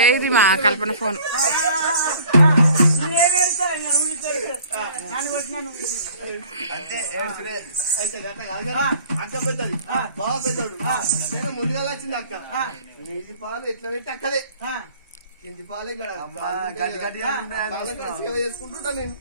ఏది మా కల్పన ఫోన్ అంటే అక్క పెద్దది బాగా పెద్దోడు ముందుగా వచ్చింది అక్క నెయ్యి పాలు ఎట్లా పెట్టి అక్కదే కింది పాలు ఇక్కడ సేవ చేసుకుంటున్నా నేను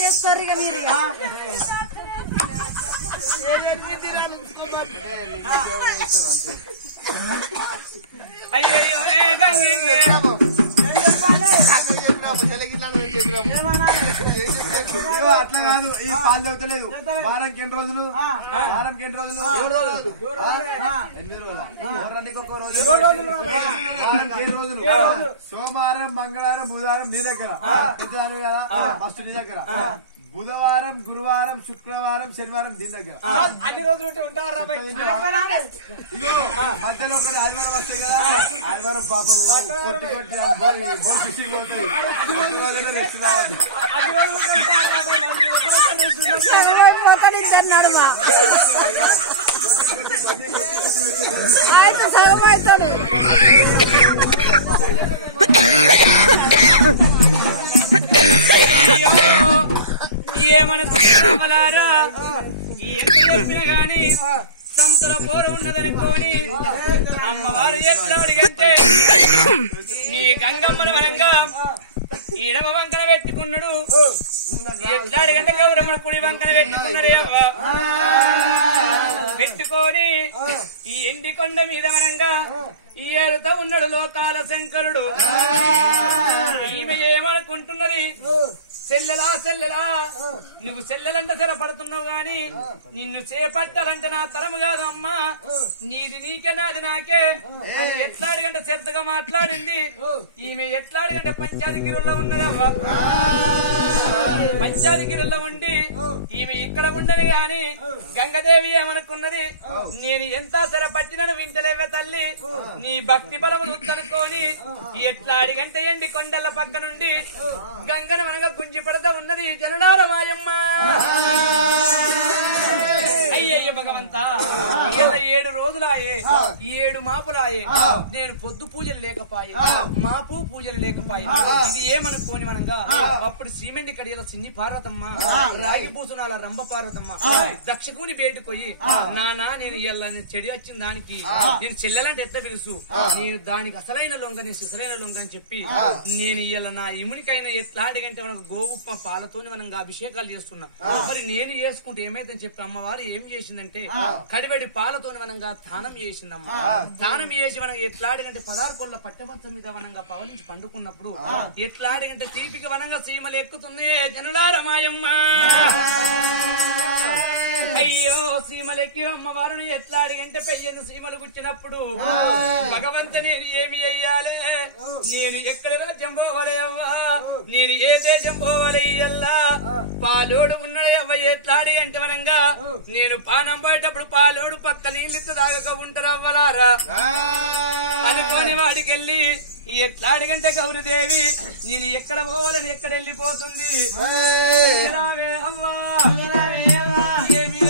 చేస్తారు ఇక మీరు అట్లా కాదు ఈ పాలు చెప్తలేదు వారానికి ఎన్ని రోజులు 8 రోజులు 8 రోజులు ఒక్క రోజు వారానికి 7 రోజులు సోమవారం మంగళవారం బుధవారం నీ దగ్గర బుధవారం కదా ఫస్ట్ నీ దగ్గర బుధవారం గురువారం శుక్రవారం శనివారం దీని దగ్గర ఇదిగో మధ్యలో ఒకటి ఆదివారం వస్తాయి కదా ఆదివారం పాపం కొట్టి ఫిషింగ్ పోతుంది సగమైపోతాడు ఇద్దరు నడుమ అయితే సగం అవుతాడు ఏమనరా గాని సంతల పోర ఉన్నదనుకోని అమ్మవారు ఎట్లా అడిగంటే ఈ గంగమ్మల వనంగా ఈడమ వంకన పెట్టుకున్నాడు ఎట్లా అడిగంటే గౌరమ్మ కుడి వంకన పెట్టుకున్నాడు అవ్వ పెట్టుకొని ఈ ఎండి కొండ మీద వనంగా ఈ ఏడుతో ఉన్నాడు లోకాల శంకరుడు ఈమె ఏమనుకుంటున్నది చెల్లెలా చెల్లెలా నువ్వు చెల్లెలంటే పడుతున్నావు గాని నిన్ను చేపట్టాలంటే నా తరము కాదు అమ్మా నీది నీకే నాది నాకే ఎట్లాడిగంటే శ్రద్ధగా మాట్లాడింది ఈమె ఎట్లాడిగంటే పంచాధిగిరిలో ఉన్నదమ్మా పంచాధిగిరిలో ఉండి ఈమె ఇక్కడ ఉండదు గాని గంగదేవి ఏమనుకున్నది నేను ఎంత సరే పట్టినను వింటలేవే తల్లి నీ భక్తి బలము చూద్దనుకోని ఎట్లా అడిగంటే ఎండి కొండల పక్క నుండి గంగన మనగా గుంజి పడతా ఉన్నది జనడార మాయమ్మ అయ్యయ్య భగవంతా 7 రోజులాయే 7 మాపులాయే నేను పొద్దు పూజలు లేకపాయే మాపు పూజలు లేకపాయే ఇది ఏమనుకోని మనంగా అప్పుడు శ్రీమెండి కడియల చిన్ని పార్వతమ్మ రాగి పూసునాల రంభ పార్వతమ్మ దక్షకుని బేటుకోయి నానా నేను ఇయ్యాల చెడి వచ్చిన దానికి నేను చెల్లెలంటే ఎట్లా తెలుసు నేను దానికి అసలైన లొంగ నేను సిసలైన లొంగ అని చెప్పి నేను ఇయ్యాల నా ఇమునికైనా ఎట్లా అడిగంటే మనకు గోవుప్ప పాలతోని మనం అభిషేకాలు చేస్తున్నా మరి నేను చేసుకుంటే ఏమైతే చెప్పి అమ్మవారు ఏం చేసిందంటే కడివడి పాలతోని మనంగా దానం చేసిందమ్మా దానం చేసి మనం ఎట్లాడిగంటే 16 కొల్ల పట్టమంచం మీద వనంగా పవలించి పండుకున్నప్పుడు ఎట్లాడిగంటే తీపికి వనంగా సీమలు ఎక్కుతుంది జనులారమాయమ్మ అయ్యో సీమలెక్కి అమ్మవారిని ఎట్లా అడిగంటే పెయ్యను సీమలు గుచ్చినప్పుడు భగవంత నేను ఏమి అయ్యాలే నేను ఎక్కడ రాజ్యం పోవాలి అవ్వా నేను ఏ దేశం పోవాలి అయ్యల్లా పాలోడు ఉన్నాడు అవ్వ ఎట్లాడి అంటే వనంగా నేను పానం పోయేటప్పుడు పాలోడు పక్క నీళ్ళిత్తు దాగక ఉంటారు అవ్వలారా అనుకోని వాడికెళ్ళి ఎట్లా అడిగంటే గౌరీదేవి నేను ఎక్కడ పోవాలని ఎక్కడ వెళ్ళిపోతుంది రావే అవ్వా ఏమి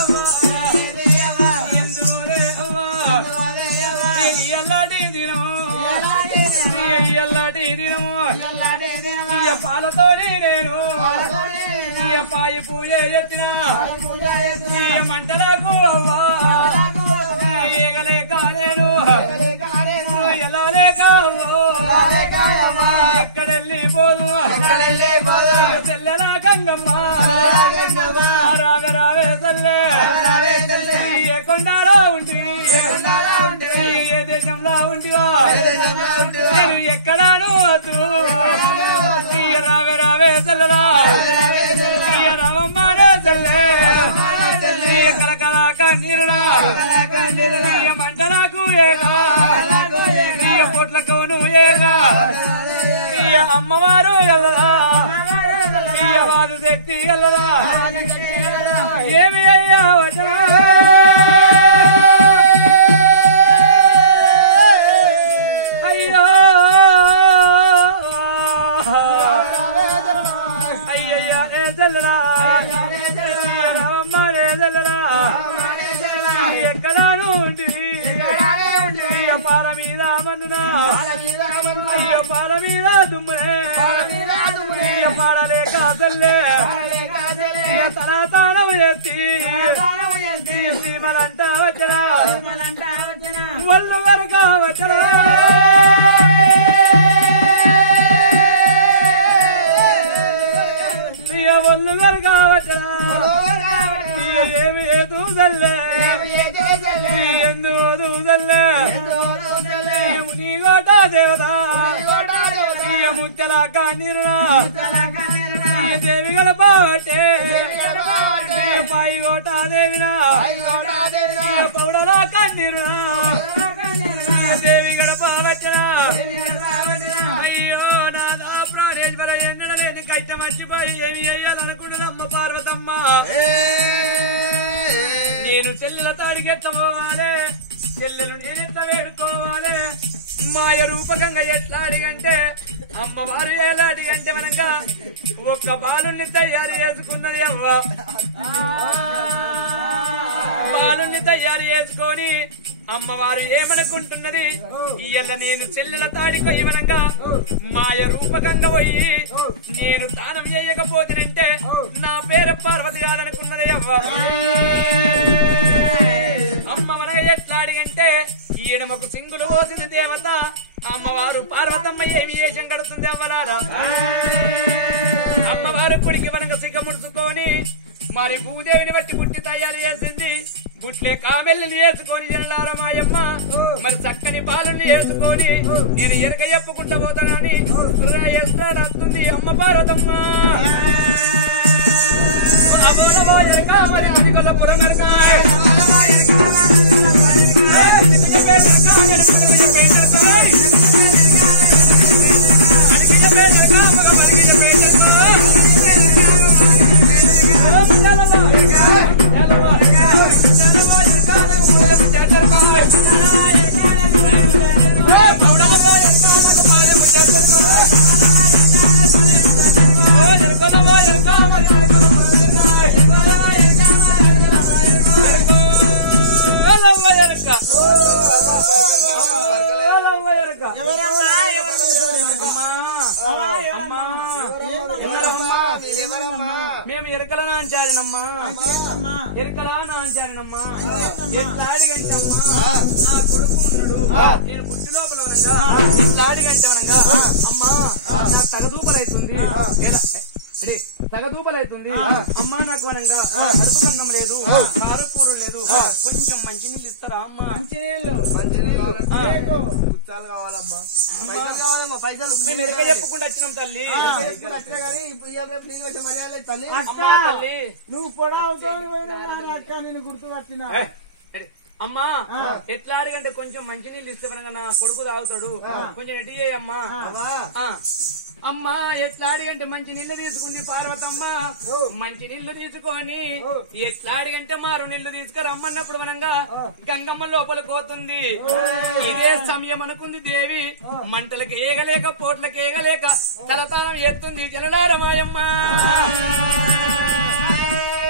అవ్వా ఎందురే అవ్వా ఎల్లాటి దినము ఎల్లాటి దినము పాలతోనే నేను పాయి పూజ ఎత్తిన మంటలకు అవ్వా ఏగలేక నేను ఎలా లేక ఎక్కడెళ్ళిపోదు చెల్లెలా గంగమ్మ రావే రావే తల్లే ఏ కొండలా ఉండి ఏ దేశంలో ఉండివా నేను ఎక్కడాను వద్దు పాల మీద దుమ్ములే పాడలేక తల్లే తలాతానం ఎత్తి సీమలంట వచ్చరా ఒళ్ళు వరక వచ్చరా ఒళ్ళు వరక వచ్చరా ఏమి దూసల్లే ఎందు దూసల్లే నీ గోట దేవత ముచ్చల కానిరునా దేవి గడపటే పై గోట దేవినా పౌడల కన్నీరునా దేవి గడపవచ్చనా అయ్యో నాదా ప్రాణేశ్వర ఎన్నడలేని కైట మర్చిపోయి ఏమి చెయ్యాలనుకున్నదమ్మ పార్వతమ్మ నేను చెల్లెల తాడికెత్తపోవాలి చెల్లెలు నేనెట్లా వేడుకోవాలి మాయ రూపకంగా ఎట్లా అడిగంటే అమ్మవారు ఎలా అడిగంటే మనగా ఒక్క బాలుని తయారు చేసుకున్నది అవ్వ బాలుని తయారు చేసుకొని అమ్మవారు ఏమనుకుంటున్నది ఇయ్యల నేను చెల్లెల తాడికి ఇవ్వనంగా మాయ రూపకంగా పోయి నేను దానం చేయకపోతేనంటే నా పేరు పార్వతి కాదనుకున్నది అవ్వ అమ్మ మనగా ఎట్లా అడిగంటే ఈయనమకు సింగులు పోసింది దేవత అమ్మవారు పార్వతమ్మ ఏమి వేషం కడుతుంది అవ్వలారా అమ్మవారు కుడికి మనక సిగ ముడుచుకొని మరి భూదేవిని బట్టి బుట్టి తయారు చేసింది బుట్లే కామెల్ని వేసుకొని జనలార మాయమ్మ మరి చక్కని పాలన్ని వేసుకొని నేను ఎరక చెప్పుకుంటా పోతానని రాయేస్తానస్తుంది అమ్మ పార్వతమ్మ మరి అదిగొల్ల పురమెరకాయ మేము ఎరకల నాంచారినమ్మా ఎరకలా నాంచారినమ్మా ఎట్లా అడిగంటమ్మా నా కొడుకు ఉన్నాడు నేను పుట్టి లోపల ఎట్లా అడిగంటవనంగా అమ్మా నాకు తగదూపలైతుంది లేదా తగదూపలైతుంది అమ్మా నాకు వనంగా అడుపు కన్నం లేదు కారు కూర లేదు కొంచెం మంచినీళ్ళు ఇస్తారా అమ్మా పైసలు మేము ఎరక చెప్పుకుంటూ వచ్చినాం తల్లి అమ్మా తల్లి నువ్వు పొడవుతో నేను గుర్తుపట్టినా అమ్మా ఎట్లా అడిగంటే కొంచెం మంచినీళ్ళు ఇస్తే నా కొడుకు తాగుతాడు కొంచెం ఎట్టి చేయమ్మా అమ్మా ఎట్లా అడిగంటే మంచి నీళ్లు తీసుకుంది పార్వతమ్మ మంచి నీళ్లు తీసుకొని ఎట్లా అడిగంటే మారు నీళ్లు తీసుకురమ్మన్నప్పుడు మనంగా గంగమ్మ లోపల పోతుంది ఇదే సమయం అనుకుంది దేవి మంటలకు ఏగలేక పోట్లకు ఏగలేక తలతానం ఎత్తుంది జలనారమాయమ్మ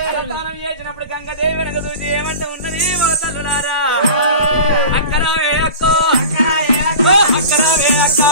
తలతానం చేసినప్పుడు గంగదేవి వెనక చూసి ఏమంటే ఉన్నది ఓ తల్లులారా అక్కరావే అక్క అక్కరావే అక్క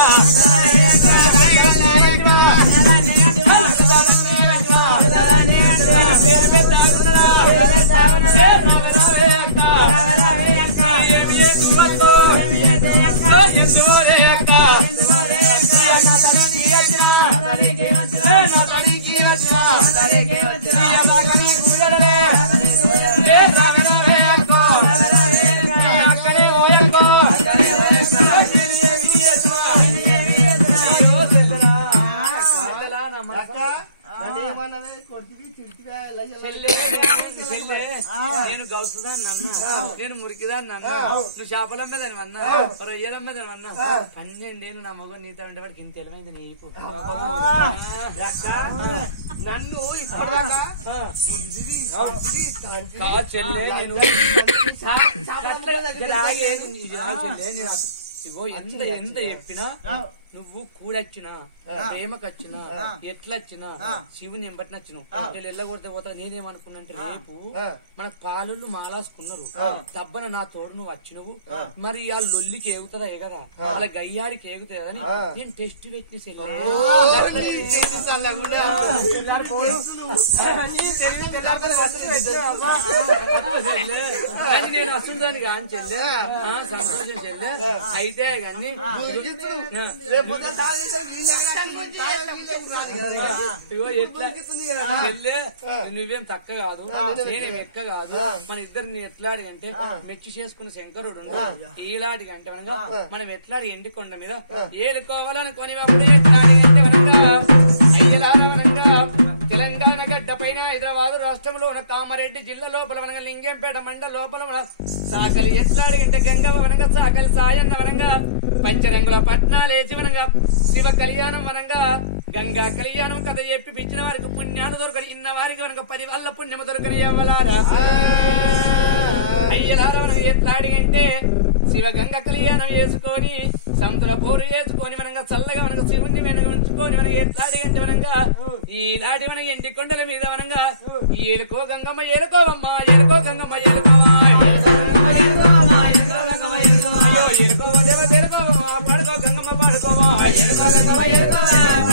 నేను గౌసుదాన్ని అన్నా నేను మురికిదాన్ని అన్నా నువ్వు చేపలమ్మేదాని అన్నా రొయ్యలమ్మేదాని అన్నా 12 ఏళ్ళు నా మగ నీతో ఉంటే వాడికి ఇంత తెలివైంది నీ నన్ను ఇప్పటిదాకా చెల్లె నేను చెల్లె ఇగో ఎంత చెప్పినా నువ్వు కూడొచ్చినా ప్రేమకొచ్చినా ఎట్లొచ్చినా శివుని ఎంబట్టినచ్చును నేను ఎల్లగొడితే పోతా. నేనేమనుకున్నంటే రేపు మన పాలు మాలాసుకున్నారు తబ్బన నా తోడు నువ్వు వచ్చినవు మరి ఆ లొల్లికి ఏగుతుందా ఎగదా అలా గయ్యాడికి ఏగుతుంది కదని నేను టెస్ట్ పెట్టి నేను అసలుదాన్ని కాని చెల్లె సంతోషం చెల్లె అయితే కానీ ఎట్లా చెల్లె నువ్వేం తక్క కాదు నేనేం ఎక్క కాదు మన ఇద్దరిని ఎట్లాడి అంటే మెచ్చి చేసుకున్న శంకరుడు ఈలాడి అంటే అనగా మనం ఎట్లాడి ఎండికొండ మీద ఏలుకోవాలనుకొని అప్పుడు ఎట్లాడి అంటే వనంగా అయ్యలారవనంగా తెలంగాణ గడ్డ పైన హైదరాబాద్ రాష్ట్రంలో ఉన్న కామారెడ్డి జిల్లా లోపల వనగా లింగంపేట మండల లోపల సాకలి ఎట్లాడి అంటే గంగవ వనంగా సాకలి సాయన్న వనంగా పంచరంగుల పట్నాలేసి వనంగా శివ కళ్యాణం వనంగా గంగా కళ్యాణం కథ చెప్పి పిచ్చిన వారికి పుణ్యాలు దొరకని ఇన్న వారికి వనక 10 వల్ల పుణ్యము దొరకని ఎవ్వలారా అయ్యలార వనగా ఎట్లాడి అంటే శివ గంగ కళ్యాణం వేసుకొని సముద్ర పోరు వేసుకొని మనగా చల్లగా మనకు శివుణ్ణి వెనక ఉంచుకొని మనకి ఎట్లాడి అంటే మనంగా ఈ లాటి మనకి ఎండి కొండల మీద మనంగా ఏలుకో గంగమ్మ ఏలుకోవమ్మ ఏలుకో గంగమ్మ ఏలుకోవా అయ్యో ఏలుకోవ దేవ ఏలుకోవమ్మ పాడుకో గంగమ్మ పాడుకోవా ఏలుకో గంగమ్మ ఏలుకోవా